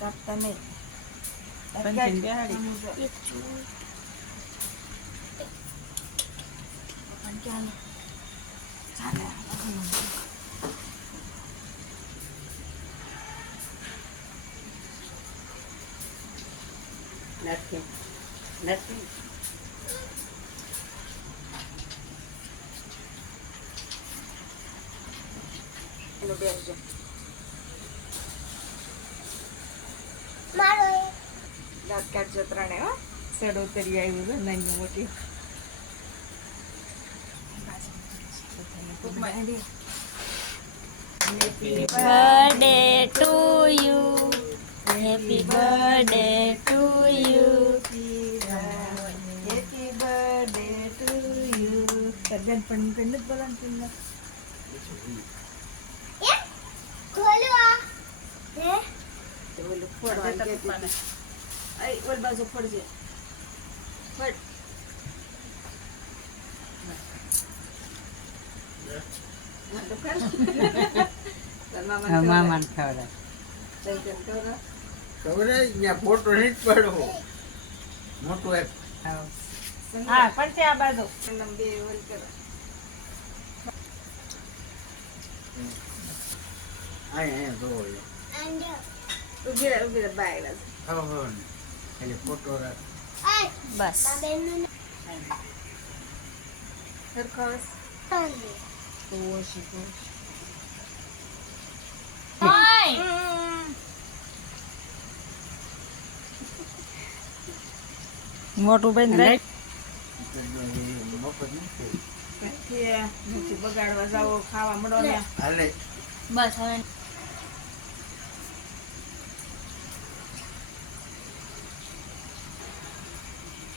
કાપતા નહીં. પંચીને બેહાડી. નથી નથી એનો બેસજો. દાંત કાઢજો ત્રણે હો. સેડો ઉતરી આવ્યું છે નાની મોટી. Happy birthday to you. Happy birthday to you. Happy birthday to you. બેન પણ પેન જ બોલાવતું ને. ઓલું ફોડવાનું કહેતી હતી. આઈ ઓલ બાજુ ફોડજે. ફોડ. હા, તો કર. તાર હા, મામાને મામાને ખવડાવે. જઈ તેમ કરો. ખબર ત્યાં ફોટો નહીં જ પડવો મોટું એક હા. હા પણ તે આ બાજુ એમ બે ઓલ કરો. અહીંયા જોવો ઊભી રહે, ઊભી રહે, બાય બાજુ. ખબર એટલે ફોટો રાખ બસ સરખો હશે. મોટું બેન મફત નથી નથી બગાડવા જાઓ ખાવા મળો ને. હાલે બસ હવે